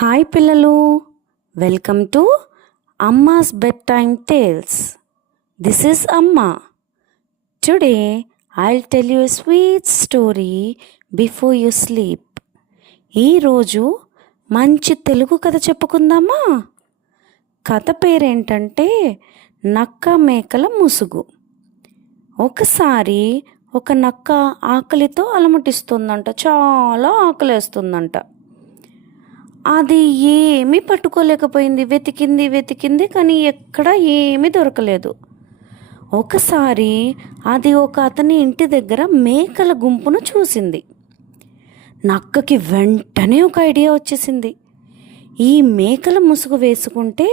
Hi పిల్లలు, welcome to Amma's bed time tales. This is Amma. Today I'll tell you a sweet story before you sleep. ఈరోజు మంచి తెలుగు కథ చెప్పుకుందామా? కథ పేరేంటంటే నక్క మేకల ముసుగు. ఒకసారి ఒక నక్క ఆకలితో అలమటిస్తుందంట, చాలా ఆకలేస్తుందంట. అది ఏమీ పట్టుకోలేకపోయింది, వెతికింది కానీ ఎక్కడ ఏమీ దొరకలేదు. ఒకసారి అది ఒక అతని ఇంటి దగ్గర మేకల గుంపును చూసింది. నక్కకి వెంటనే ఒక ఐడియా వచ్చేసింది. ఈ మేకల ముసుగు వేసుకుంటే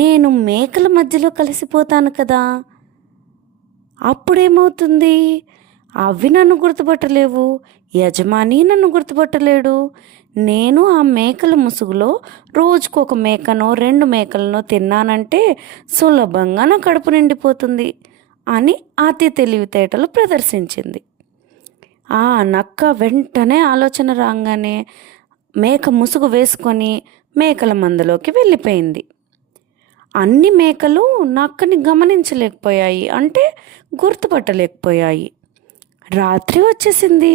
నేను మేకల మధ్యలో కలిసిపోతాను కదా, అప్పుడేమవుతుంది? అవి నన్ను గుర్తుపట్టలేవు, యజమాని నన్ను గుర్తుపట్టలేడు. నేను ఆ మేకల ముసుగులో రోజుకొక మేకనో 2 మేకలనో తిన్నానంటే సులభంగా నా కడుపు నిండిపోతుంది అని అతి తెలివితేటలు ప్రదర్శించింది. ఆ నక్క వెంటనే ఆలోచన రాగానే మేక ముసుగు వేసుకొని మేకల మందలోకి వెళ్ళిపోయింది. అన్ని మేకలు నక్కని గమనించలేకపోయాయి, అంటే గుర్తుపట్టలేకపోయాయి. రాత్రి వచ్చేసింది.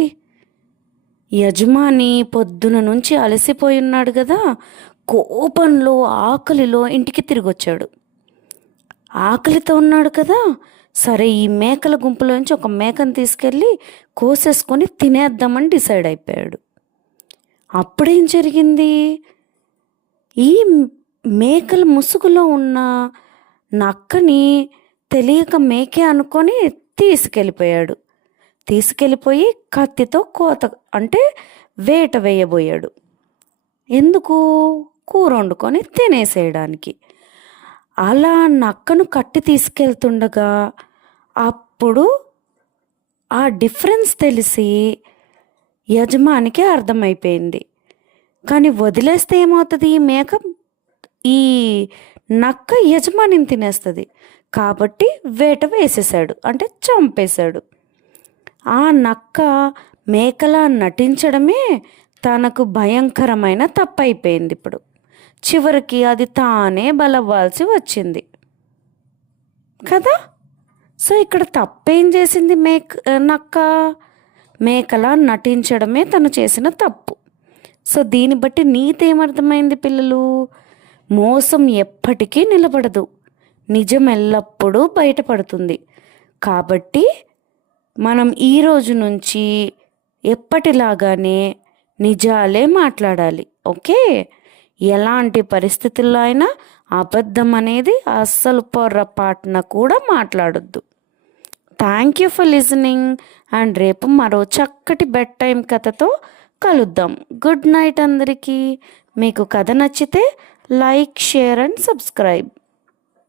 యజమాని పొద్దున నుంచి అలసిపోయి ఉన్నాడు కదా, కోపంలో ఆకలిలో ఇంటికి తిరిగి వచ్చాడు. ఆకలితో ఉన్నాడు కదా, సరే ఈ మేకల గుంపులోంచి ఒక మేకను తీసుకెళ్ళి కోసేసుకొని తినేద్దామని డిసైడ్ అయిపోయాడు. అప్పుడేం జరిగింది? ఈ మేకల ముసుగులో ఉన్న నక్కని తెలియక మేకే అనుకొని తీసుకెళ్ళిపోయి కత్తితో కోత అంటే వేట వేయబోయాడు. ఎందుకు? కూర వండుకొని తినేసేయడానికి. అలా నక్కను కట్టి తీసుకెళ్తుండగా అప్పుడు ఆ డిఫరెన్స్ తెలిసి యజమానికి అర్థమైపోయింది. కానీ వదిలేస్తే ఏమవుతుంది? ఈ నక్క యజమానిని తినేస్తుంది. కాబట్టి వేట వేసేసాడు, అంటే చంపేశాడు. ఆ నక్క మేకలా నటించడమే తనకు భయంకరమైన తప్పైపోయింది. ఇప్పుడు చివరికి అది తానే బలవ్వాల్సి వచ్చింది కదా. సో ఇక్కడ తప్పేం చేసింది? నక్క మేకలా నటించడమే తను చేసిన తప్పు. సో దీన్ని బట్టి నీతి ఏమర్థమైంది పిల్లలు? మోసం ఎప్పటికీ నిలబడదు, నిజం ఎల్లప్పుడూ బయటపడుతుంది. కాబట్టి మనం ఈరోజు నుంచి ఎప్పటిలాగానే నిజాలే మాట్లాడాలి, ఓకే? ఎలాంటి పరిస్థితుల్లో అయినా అబద్ధం అనేది అస్సలు పొర్రపాటున కూడా మాట్లాడొద్దు. Thank you for listening. And రేపు మరో చక్కటి బెడ్ టైం కథతో కలుద్దాం. గుడ్ నైట్ అందరికీ. మీకు కథ నచ్చితే లైక్, షేర్ అండ్ సబ్స్క్రైబ్.